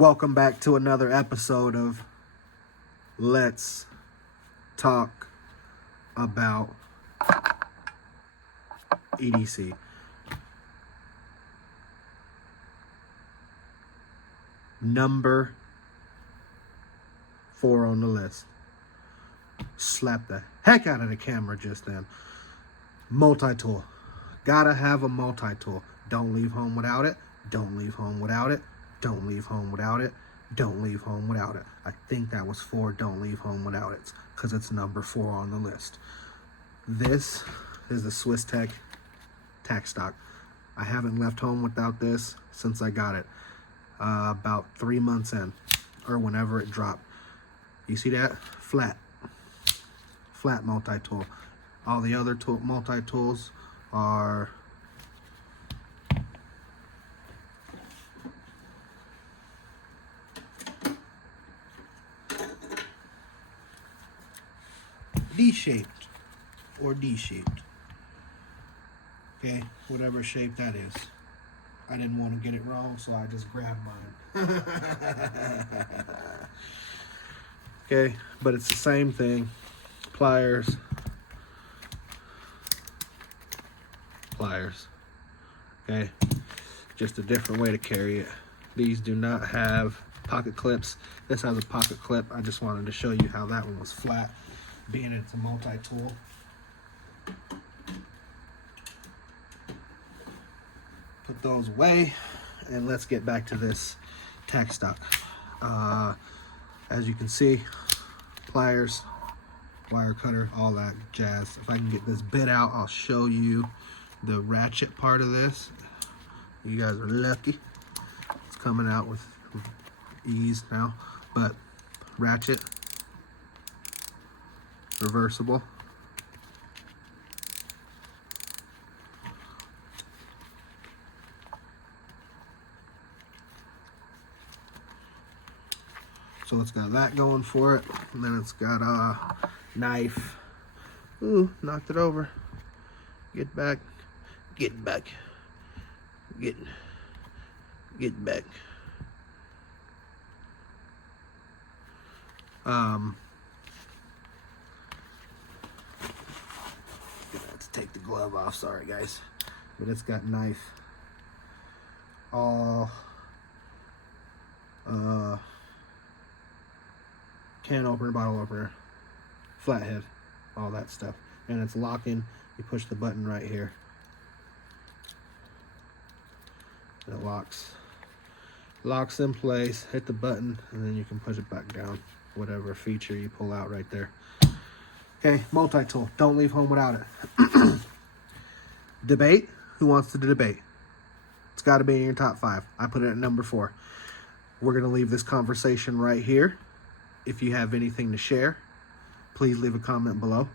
Welcome back to another episode of Let's Talk About EDC. Number 4 on the list. Slap the heck out of the camera just then. Multi-tool. Gotta have a multi-tool. Don't leave home without it. Don't leave home without it. Don't leave home without it. Don't leave home without it. I think that was 4. Don't leave home without it, because it's number 4 on the list. This is the SwissTech Takstock. I haven't left home without this since I got it. About 3 months in, or whenever it dropped. You see that? Flat multi-tool. All the other multi-tools are D-shaped or D-shaped. Okay, whatever shape that is. I didn't want to get it wrong, so I just grabbed mine. Okay, but it's the same thing. Pliers. Okay, just a different way to carry it. These do not have pocket clips. This has a pocket clip. I just wanted to show you how that one was flat, being it's a multi-tool. Put those away, and let's get back to this Takstock. As you can see, pliers, wire cutter, all that jazz. If I can get this bit out, I'll show you the ratchet part of this. You guys are lucky. It's coming out with ease now, but ratchet, reversible. So it's got that going for it, and then it's got a knife. Ooh, knocked it over. Get back. Get back. Get back. Let's take the glove off. Sorry, guys, but it's got knife. All can opener, bottle opener, flathead, all that stuff. And it's locking. You push the button right here. And it locks in place. Hit the button, and then you can push it back down. Whatever feature you pull out right there. Okay, multi-tool. Don't leave home without it. Debate. Who wants to debate? It's got to be in your top 5. I put it at number 4. We're going to leave this conversation right here. If you have anything to share, please leave a comment below.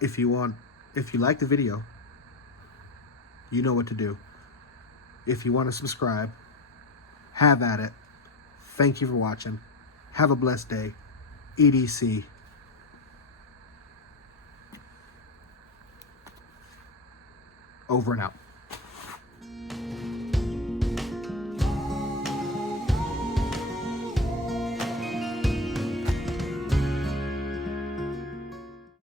If you like the video, you know what to do. If you want to subscribe, have at it. Thank you for watching. Have a blessed day. EDC. Over and out.